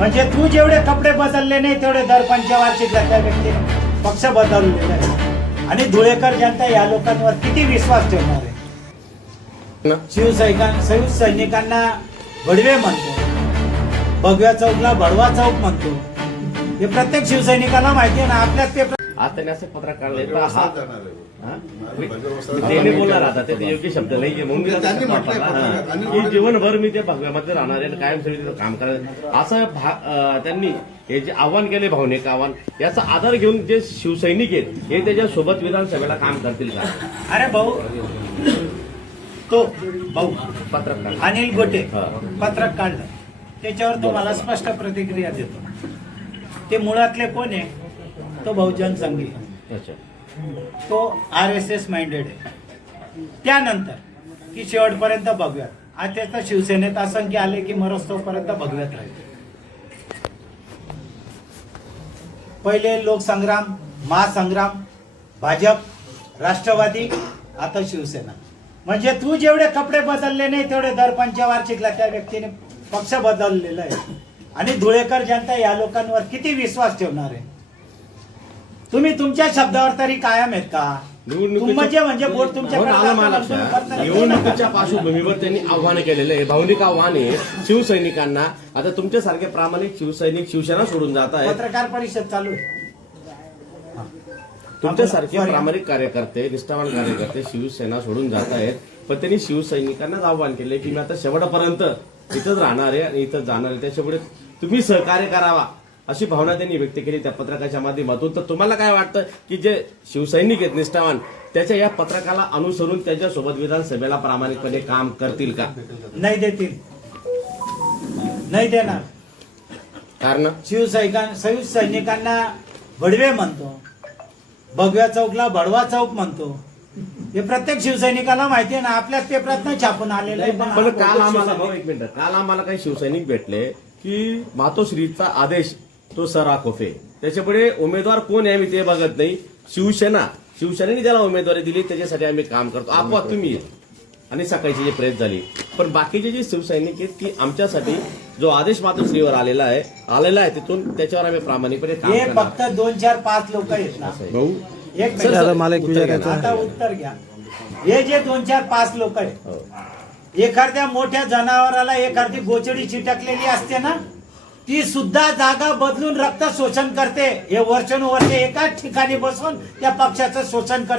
म्हणजे तू जेवढे कपडे बदलले नाही तेवढे दर पंचवार्षिकला त्या व्यक्तीने. पक्ष बदललेला आहे आणि धुळेकर जनता या लोकांवर किती विश्वास ठेवणार आहे? शिवसैनिकां सैनिक सैनिकांना भडवे म्हणतो. भगव्या चौकला भडवा चौक म्हणतो. हे प्रत्येक शिवसैनिकाला माहिती आहे ना आपल्यात ते त्यांनी असं पत्रक काढलंय तर हा व्यवस्था जाणार आहे. हा? मी भगवंताला- ते नाही बोलणार आता ते योग्य शब्द नाही म्हणून मी त्यांनी त्याचा म्हटलंय वापरला. पत्रकात. आणि- हा. की जीवनभर मी त्या भगव्यामध्ये राहणार आहे आणि कायमस्वरूपी तिथं काम करायचं असं त्यांनी हे जे आव्हान केले भावनिक आव्हान याचा आधार घेऊन जे शिवसैनिक आहेत हे त्याच्या सोबत विधानसभेला काम करतील का अरे भाऊ तो भाऊ पत्रक काढलं. अनिल गोटे हा. पत्रक काढलं त्याच्यावर तो मला स्पष्ट प्रतिक्रिया देतो ते मुळातले कोण आहे तो बहुजन संघी अच्छा तो आर एस एस माइंडेड आहे. त्यानंतर की शेवटपर्यंत बघूयात. आज त्याचा शिवसेनेत असंख्य आले की मरस्तोपर्यंत बघूयात राहील. पहिले लोकसंग्राम महासंग्राम भाजप राष्ट्रवादी आता शिवसेना. म्हणजे तू जेवढे कपडे बदलले नाही तेवढे दर पंचवार्षिकला त्या व्यक्तीने. पक्ष बदललेला आहे. आणि धुळेकर जनता या लोकांवर किती विश्वास ठेवणार आहे? तुम्ही तुमच्या शब्दावर तरी कायम आहेत का? निवडणुकीच्या- म्हणजे म्हणजे बोट तुमच्या हो ना, आलं मला लक्षात. निवडणुकीच्या पार्श्वभूमीवर त्यांनी आव्हान केलेलं आहे. भावनिक आव्हान आहे. शिवसैनिकांना. आता तुमच्यासारखे प्रामाणिक शिवसैनिक शिवसेना सोडून जात आहेत. पत्रकार परिषद चालू आहे. तुमच्यासारखे. प्रामाणिक कार्यकर्ते निष्ठावान कार्यकर्ते शिवसेना सोडून जात आहेत. पण त्यांनी शिवसैनिकांनाच आव्हान केले की मी आता शेवटपर्यंत इथंच राहणार आहे आणि इथं जाणार आहे. त्याच्यामुळे तुम्ही सहकार्य करावा. अशी भावना त्यांनी व्यक्त केली त्या पत्रकाच्या माध्यमातून. तर तुम्हाला काय वाटतं की जे शिवसैनिक आहेत निष्ठावान त्याच्या या पत्रकाला अनुसरून त्याच्यासोबत विधानसभेला प्रामाणिकपणे काम करतील का? नाही देतील. नाही देणार. कारण? शिवसैनिकां शिव सैनिकांना भडवे म्हणतो. भगव्या चौकला भडवा चौक म्हणतो. हे प्रत्येक शिवसैनिकाला माहिती आहे ना आपल्यात ते प्रश्न छापून आलेले आहे. पण काल आम्हाला एक मिनिट. काल आम्हाला काही शिवसैनिक भेटले की मातोश्रीचा आदेश तो सराखोफे त्याच्यापुढे उमेदवार कोण आहे आम्ही ते बघत नाही शिवसेना शिवसेनेने ज्याला उमेदवारी दिली त्याच्यासाठी आम्ही काम करतो आपवा तुम्ही. आणि सकाळची जी प्रेस झाली पण बाकीचे जे शिवसैनिक आहेत की आमच्यासाठी जो आदेश मातोश्रीवर आलेला आहे आलेला आहे तिथून त्याच्यावर आम्ही प्रामाणिकपणे काम हे. फक्त दोन चार पाच लोक आहेत ना. भाऊ एक सर, मिनिट. सर. आता उत्तर घ्या हे जे दोन चार पाच लोक आहेत हो. एखाद्या मोठ्या जनावराला एखादी गोचडी चिटकलेली असते ना ती सुद्धा जागा बदलून रक्त शोषण करते. हे वर्षानुवर्षे एकाच ठिकाणी बसून त्या पक्षाचं शोषण करते.